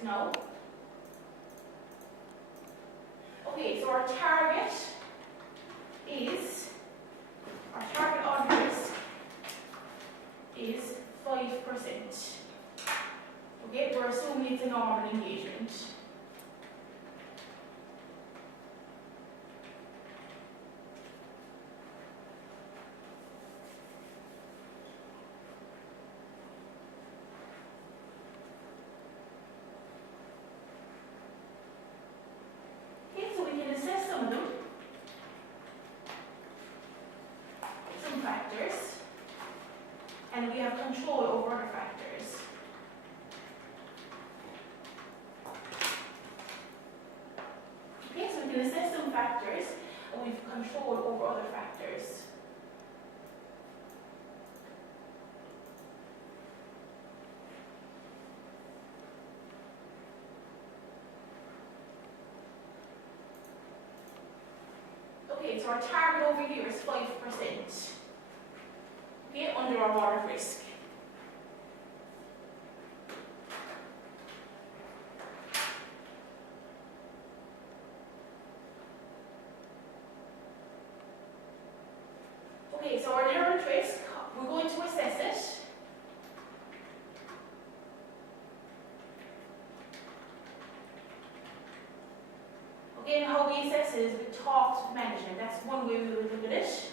risk now. Okay, so our target audit risk is 5%. Okay, we're assuming it's a normal engagement. Okay, so we can assess some of them. Some factors. And we have control over other factors. Okay, so we can assess some factors, and we have control over other factors. Okay, so our target over here is 5%. Okay, under our audit risk. Okay, so our inherent risk, we're going to assess it. Again, how we assess it is we talk to management. That's one way we will look at it.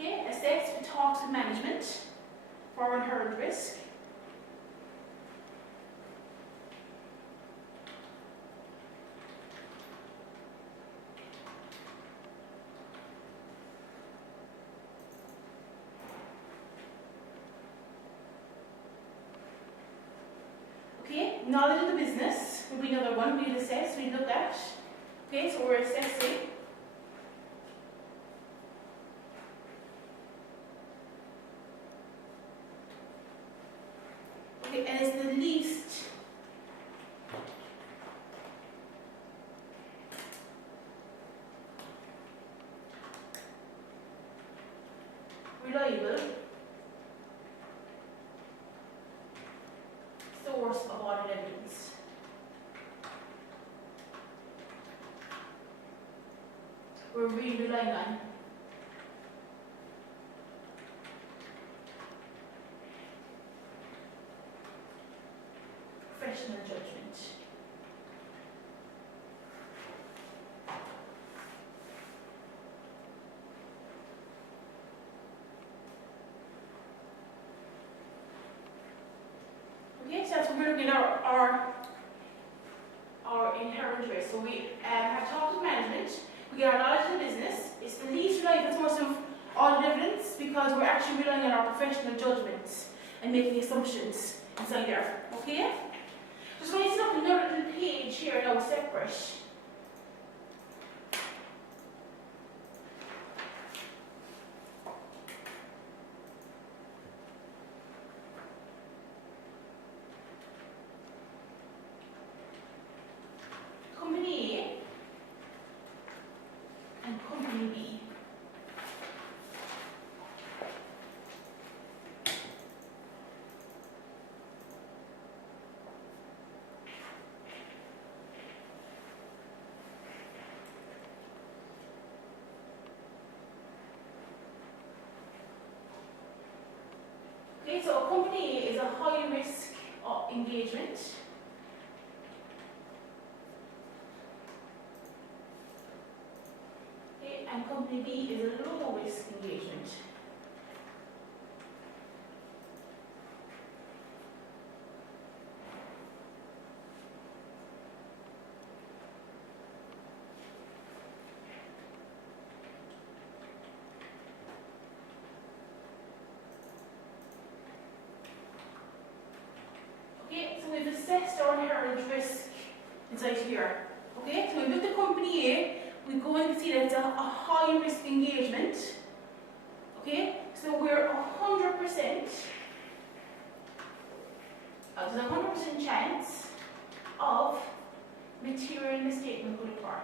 Okay, assess, we talk to management for our inherent risk. Okay, knowledge of the business will be another one we'll assess, we look at. Okay, so we're assessing. Okay, and it's the least reliable source of audit evidence. We're really relying on. Professional judgment. Okay, so that's what we're looking at our inherent risk. So we have talked with management, we get our knowledge of the business, it's the least reliable source of audit evidence because we're actually relying on our professional judgments and making assumptions inside there. Okay? Just going to set up another little page here now separate. Company A and Company B. Okay, so Company A is a high risk engagement. Okay, and Company B is a low risk engagement. Okay, so we've assessed our inherent risk inside here. Okay, so we looked at Company A, we go and see that it's a high risk engagement. Okay, so we're 100%, there's a 100% chance of material misstatement could occur.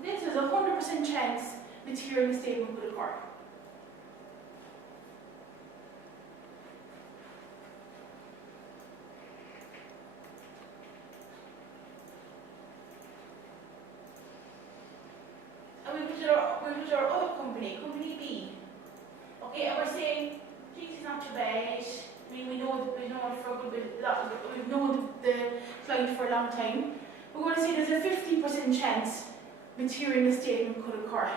Okay, so there's a 100% chance material misstatement could occur. And we put our other company, company B. Okay, and we're saying, geez, it's not too bad. I mean, we know for a good bit, we've known the client for a long time. We're going to say there's a 50% chance material misstatement could occur.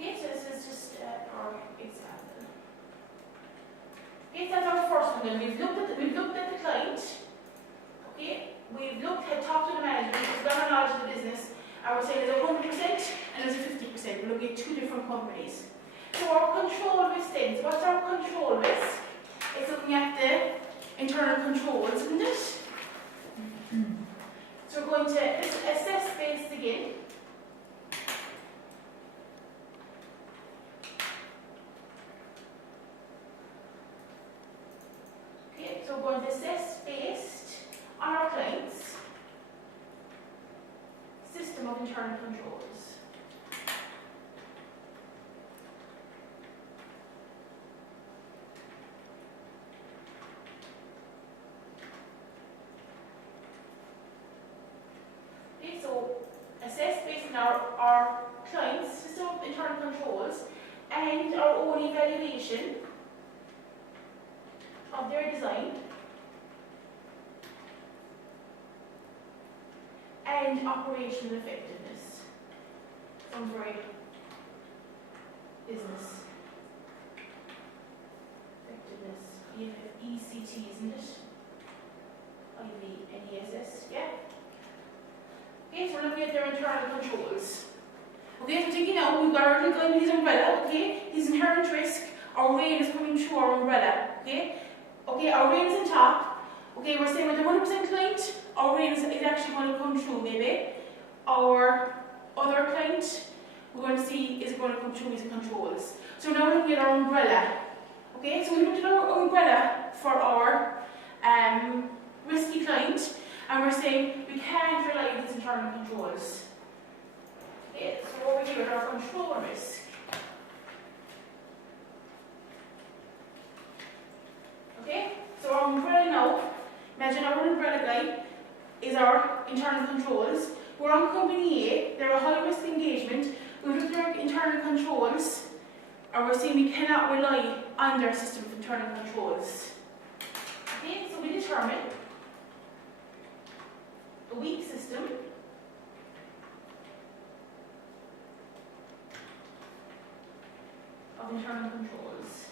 Okay, so this is just our example. Okay, that's our first one. Then we've looked at the client. Okay, we've talked to the manager, we've done our knowledge of the business, and we're saying there's a 100% and there's a 50%. We're looking at two different companies. So our control risk then, so what's our control risk? It's looking at the internal controls, isn't it? So we're going to assess based again. Okay, so we're going to assess based on our client's system of internal controls. Okay, so assess based on our client's system of internal controls and our own evaluation of their design and operational effectiveness. Sounds very business effectiveness. ECT, isn't it? IVNESS, yeah? Okay, so we're looking at their internal controls. Okay, so taking out, we've got our little guy with his umbrella, okay? His inherent risk, our rain is coming through our umbrella, okay? Okay, our rain is on top. Okay, we're saying with the 100% client, our rain is actually going to come through, maybe. Our other client, we're going to see is going to come through his controls. So now we're looking at our umbrella. Okay, so we looked at our umbrella for our risky client, and we're saying we can't rely on these internal controls. Okay, so over here, our control risk. Okay, so our umbrella now, imagine our umbrella guy is our internal controls. We're on company A, they're a high risk engagement. We've looked at our internal controls, and we're saying we cannot rely on their system of internal controls. Okay, so we determine a weak system of internal controls.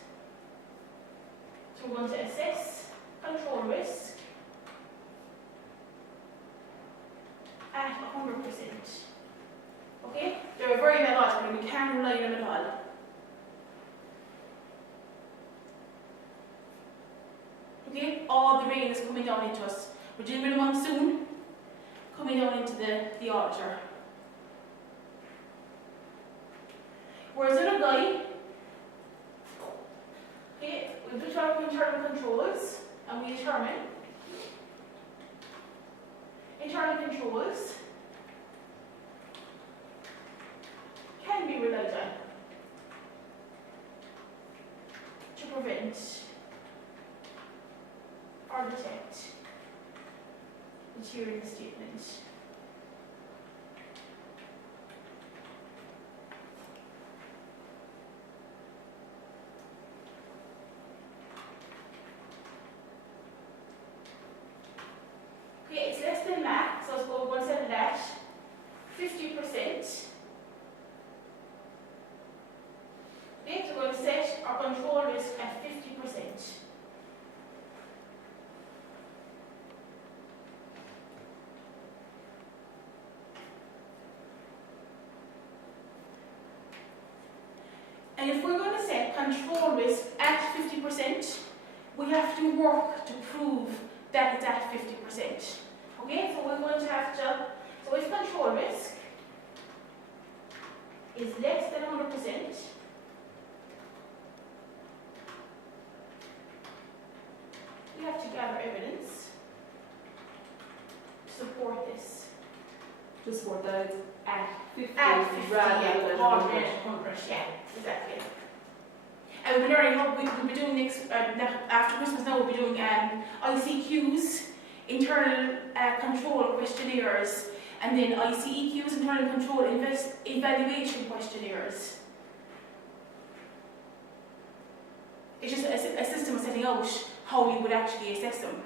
So we're going to assess control risk at 100%. Okay? They're very methodological, we can't rely on them at all. Okay? All the rain is coming down into us. We're dealing with a monsoon coming down into the auditor. Whereas the other guy, okay, we look at our internal controls and we determine internal controls can be relied on to prevent or detect material misstatement. Okay, it's less than that, so let's go 1/7 that. 50%. Okay, so we're going to set our control risk at 50%. And if we're going to set control risk at 50%, we have to work to prove that it's at 50%. Okay, so we're going to have to So if control risk is less than 100%, we have to gather evidence to support this. To support that it's at 50, At 50, rather than 100. 100, yeah, exactly. And we'll be learning how we'll be doing next, after Christmas now, we'll be doing ICQs, internal control questionnaires, and then ICEQs, internal control evaluation questionnaires. It's just a system of setting out how you would actually assess them.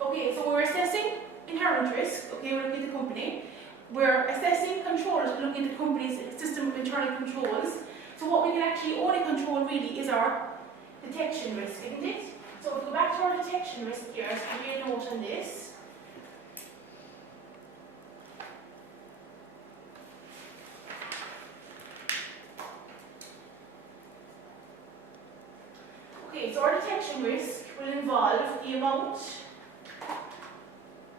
Okay, so we're assessing inherent risk. Okay, we're looking at the company. We're assessing controls, we're looking at the company's system of internal controls. So what we can actually only control really is our detection risk, isn't it? So if we go back to our detection risk here, I'll give you a note on this. Okay, so our detection risk will involve the amount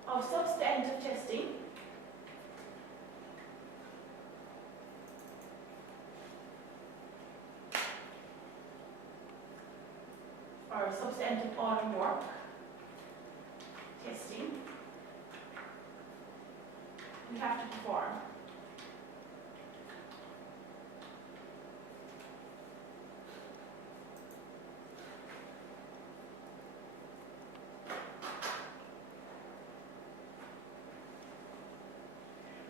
of substantive testing or substantive audit work testing we have to perform.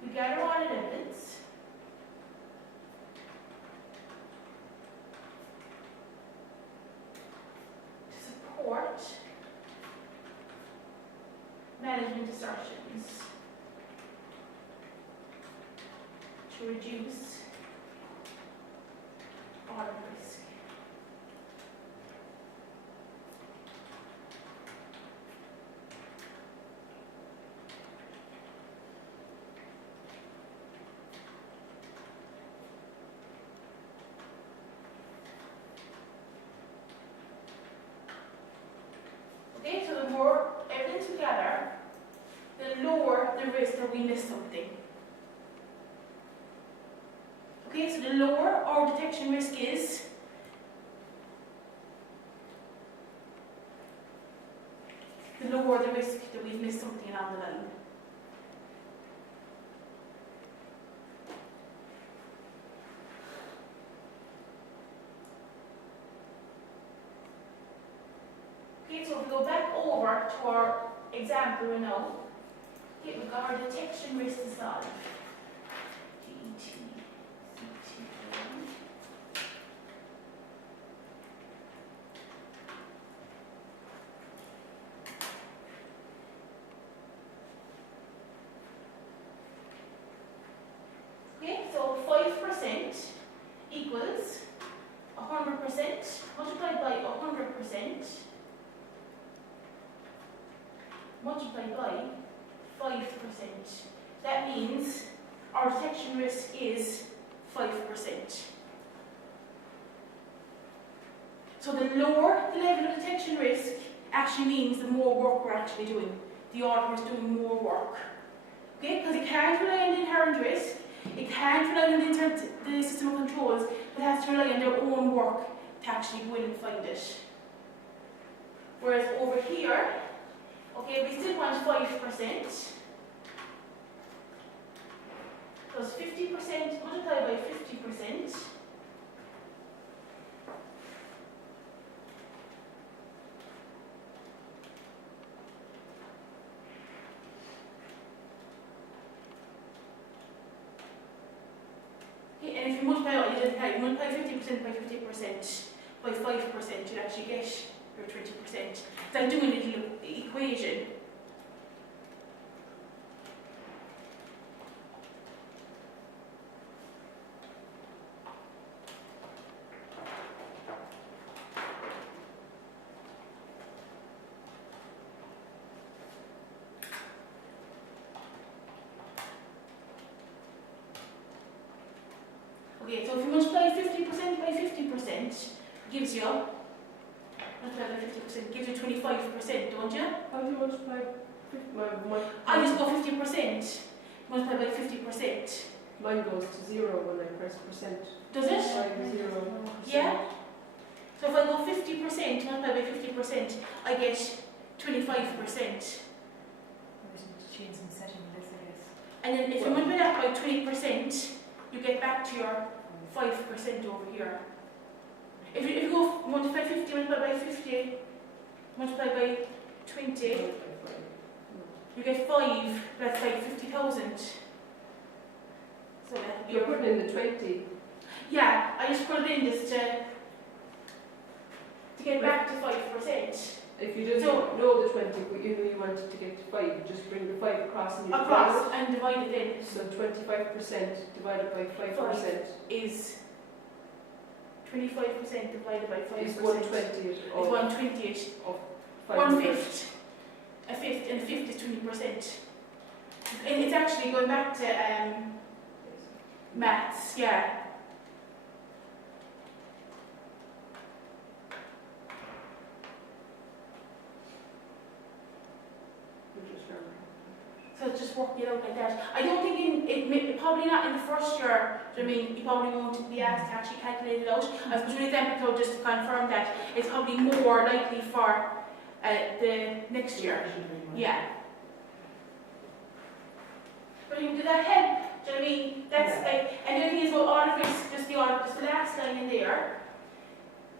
We gather all evidence to support management assertions to reduce audit risk. Okay, so the more evidence we gather, the lower the risk that we miss something. Okay, so the lower our detection risk is, the lower the risk that we've missed something along the line. Okay, so if we go back over to our example now, okay, we've got our detection risk to solve. Okay, so 5% equals 100% multiplied by 100% multiplied by 5%. That means our detection risk is 5%. So the lower the level of detection risk actually means the more work we're actually doing. The auditor is doing more work. Okay, because it can't rely on the inherent risk, it can't rely on the system of controls, but it has to rely on their own work to actually go in and find it. Whereas over here, okay, we still want 5%. Plus 50% multiplied by 50%. Okay, and if you multiply what you did, you multiply 50% by 50% by 5%, you'll actually get your 20%. So I'm doing a little equation. Okay, so if you multiply 50% by 50%, gives you, multiply by 50%, 50%, gives you 25%, don't you? How do you multiply 50? I just go 50%, multiply by 50%. Mine goes to 0 when I press percent. Does it? 0%. Yeah. So if I go 50%, multiply by 50%, I get 25%. Change some setting in this, I guess. And then if you multiply that by 20%, you get back to your 5% over here. If you go multiply 50, multiply by 50, multiply by 20, you get 5, that's like 50,000. So that You're putting in the 20. yeah, I just put it in just to get back to 5%. If you didn't So- know the 20, but you knew you wanted to get to 5, you just bring the 5 across and you divide Across and divide it in it. So 25% divided by 5% is 25% divided by 5%. is 1/20 Is of 1/20. 5%. 1/5. A fifth, and a fifth is 20%. And it's actually going back to maths, yeah. So it's just working it out like that. I don't think probably not in the first year. I mean, you probably won't be asked to actually calculate it out. I've put an example just to confirm that it's probably more likely for the next year. Yeah. But did that help? Do you know what I mean? That's like, and the thing is about audit risk, just the last line in there.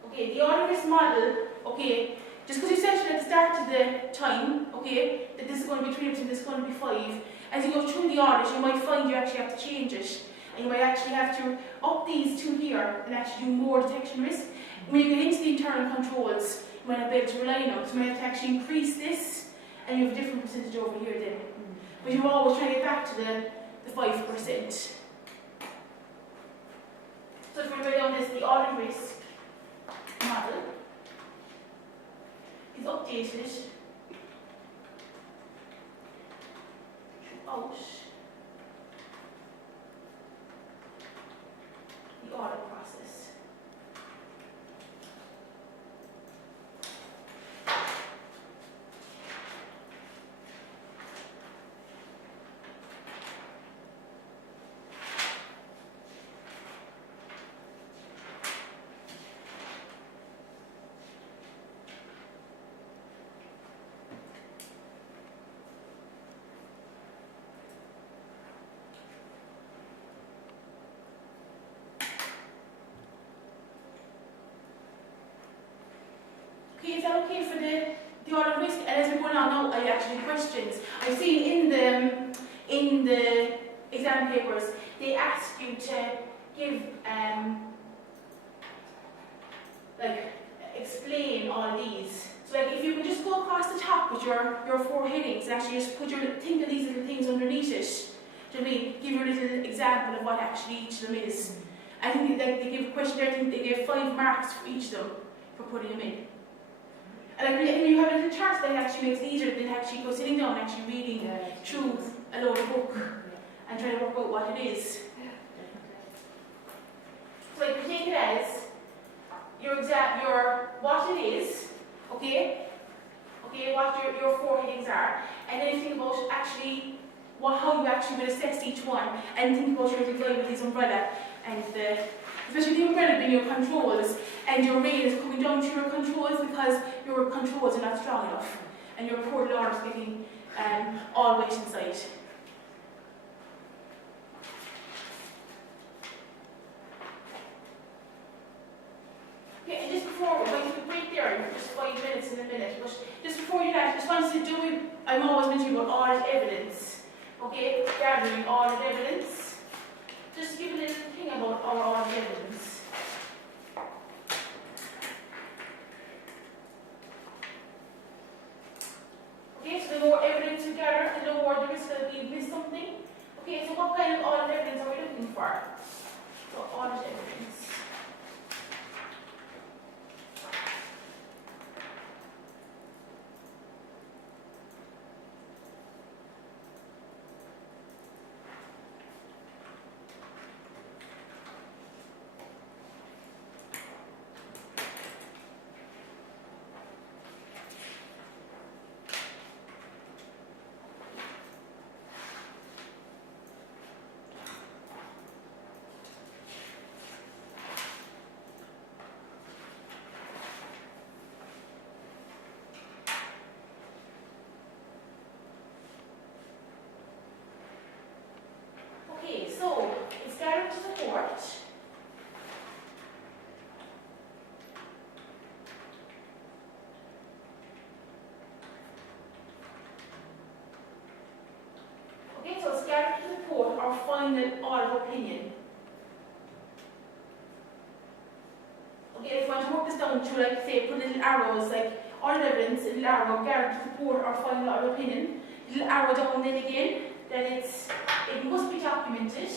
Okay, the audit risk model, okay, just because you said at the start of the time, okay, that this is going to be 3%, this is going to be 5%, as you go through the audit, you might find you actually have to change it. And you might actually have to up these two here and actually do more detection risk. When you get into the internal controls, you might not be able to rely on them, so you might have to actually increase this, and you have a different percentage over here then. But you're always trying to get back to the 5%. So if we write down this, the audit risk model is updated throughout the audit process. Okay, is that okay for the audit risk? And as we're going on now, I actually have questions. I've seen in the exam papers, they ask you to give like explain all these. So like if you could just go across the top with your 4 headings and actually just think of these little things underneath it. Do you know what I mean? Give you a little example of what actually each of them is. I think like they give a question there, I think they gave 5 marks for each of them for putting them in. And like, when you have a little chart that actually makes it easier than actually go sitting down and actually reading through a load of book and trying to work out what it is. So like, we take it as what it is, okay, what your 4 headings are, and then you think about actually how you actually will assess each one, and think about your little guy with his umbrella, and especially the umbrella being your controls, and your rain is coming down to your controls because your controls are not strong enough, and your poor Lord is getting all wet inside. Okay, and just before, we're going to take a break there, just 5 minutes in a minute, but just before you that, just wanted to do, I'm always mentioning about audit evidence, okay, gathering audit evidence. Just give a little thing about our audit evidence. Okay, so the more evidence you gather, the more the risk that we miss something. Okay, so what kind of audit evidence are we looking for? So audit evidence. final audit opinion. Okay, if you want to work this down to, like, say, put little arrows, like audit evidence, little arrow, guarantee support or final audit opinion, little arrow down then again, then it must be documented.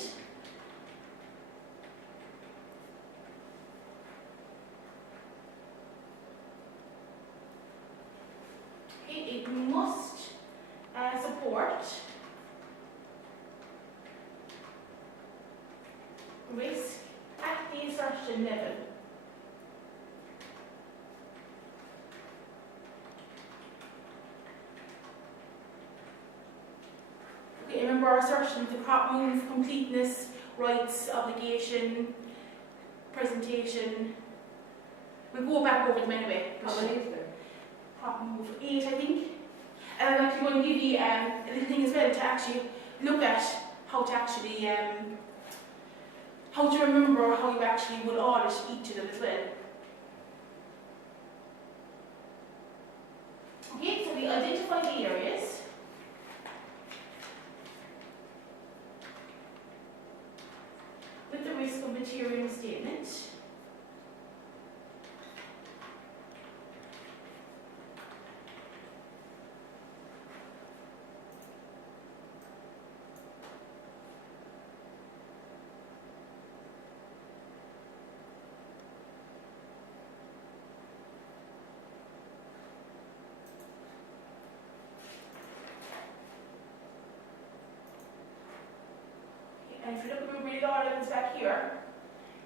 Okay, it must support risk at the assertion level. Okay, remember our assertions: the crop move, completeness, rights, obligation, presentation. We'll go back over them anyway. How many is there? Crop move 8, I think. And I'm actually going to give you a little thing as well to actually look at how to actually how to remember how you actually would audit each of them as well. Okay, so we identify the areas. With the risk of material statement. And if you look at the audit evidence back here,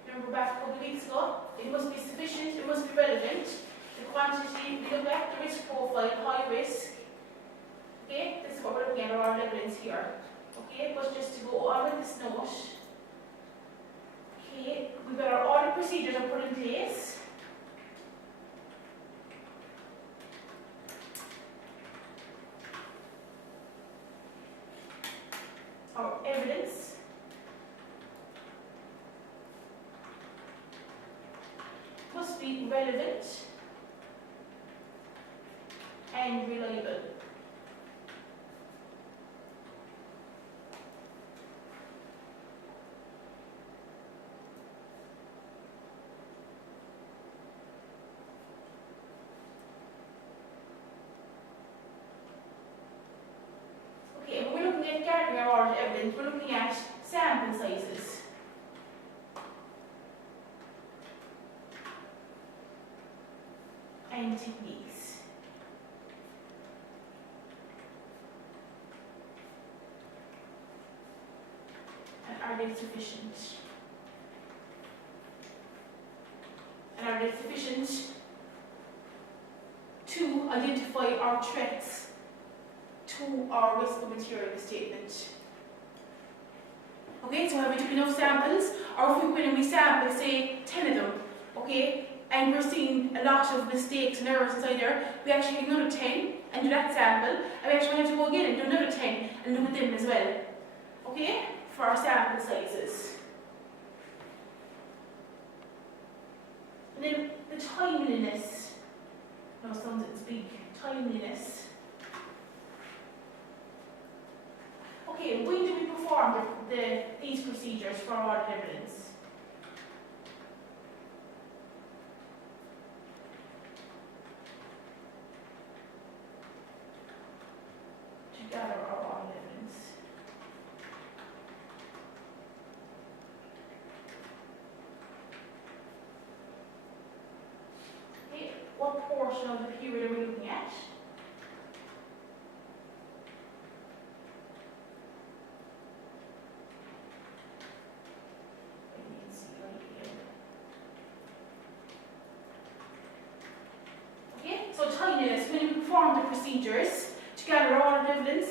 remember back a couple of weeks ago, it must be sufficient, it must be relevant. The quantity, we look at the risk profile, high risk. Okay, this is what we're looking at, our audit evidence here. Okay, but just to go on with this note, okay, we've got our audit procedures are put in place. Our evidence must be relevant and reliable. Okay, when we're looking at gathering our audit evidence, we're looking at sample sizes. And techniques. And are they sufficient? And are they sufficient to identify our threats to our risk of material statement? Okay, so have we took enough samples? Or if we went and we sample, say, 10 of them, okay? And we're seeing a lot of mistakes and errors inside there, we actually get another 10 and do that sample, and we actually have to go again and do another 10 and look at them as well. Okay? For our sample sizes. And then the timeliness. No, sounds it's big. Timeliness. Okay, when do we perform these procedures for audit evidence? Gather our audit evidence. Okay, what portion of the period are we looking at? You can see right here. Okay, so timeliness, when you perform the procedures, to gather our audit evidence,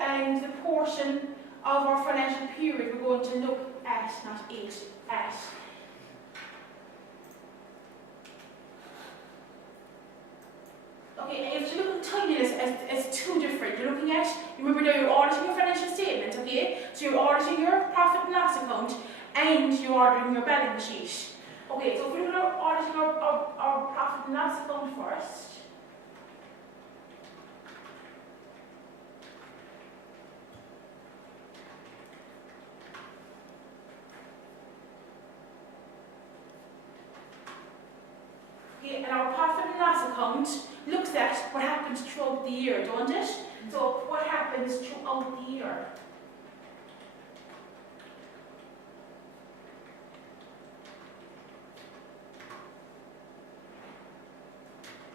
and the portion of our financial period we're going to look at, not at. Okay, and you have to look at timeliness as two different. You're looking at, remember now you're auditing your financial statement, okay? So you're auditing your profit and loss account and you're auditing your balance sheet. Okay, so if we look at auditing our profit and loss account first. loss account looks at what happens throughout the year, don't it? So what happens throughout the year?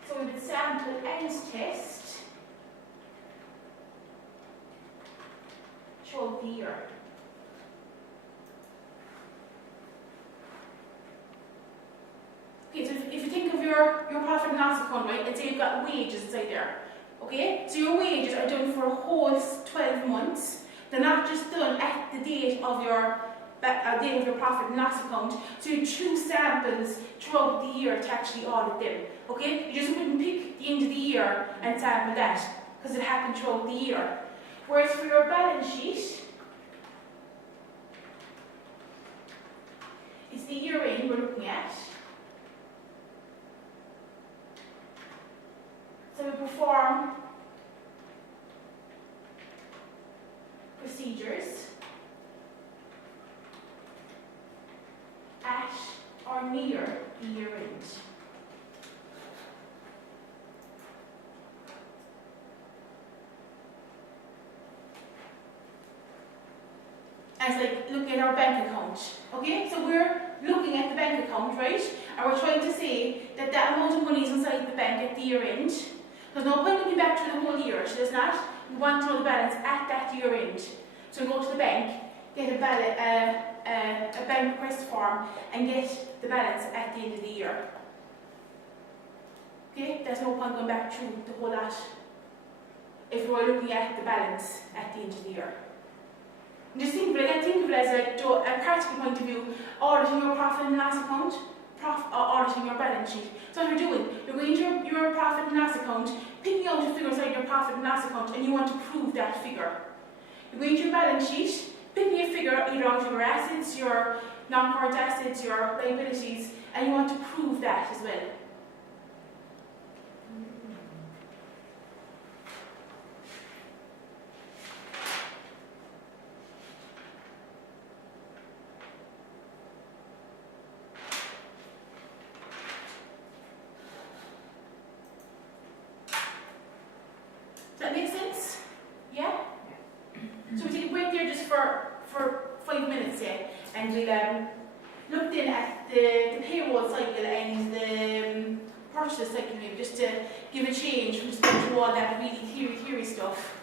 So we would sample and test throughout the year. Okay, so if you think of your profit and loss account, right, let's say you've got wages inside there. Okay, so your wages are done for a whole 12 months. They're not just done at the date of your profit and loss account. So you choose samples throughout the year to actually audit them. Okay, you just wouldn't pick the end of the year and sample that because it happened throughout the year. Whereas for your balance sheet, it's the year end we're looking at. So we perform procedures at or near the year end. As like looking at our bank account. Okay, so we're looking at the bank account, right? And we're trying to say that that amount of money is inside the bank at the year end. There's no point looking back through the whole year, so there's not. We want to know the balance at that year end. So we go to the bank, get a bank request form, and get the balance at the end of the year. Okay, there's no point going back through the whole lot if we were looking at the balance at the end of the year. And just think of it as like a practical point of view, auditing your profit and loss account, auditing your balance sheet. So what you're doing, you're going to your profit and loss account, picking out a figure inside your profit and loss account, and you want to prove that figure. You're going to your balance sheet, picking a figure either out of your assets, your non-current assets, your liabilities, and you want to prove that as well. Does that make sense? Yeah? So we take a break there just for 5 minutes, yeah, and we'll look then at the payroll cycle and the purchase cycle maybe, just to give a change from just going through all that really theory stuff.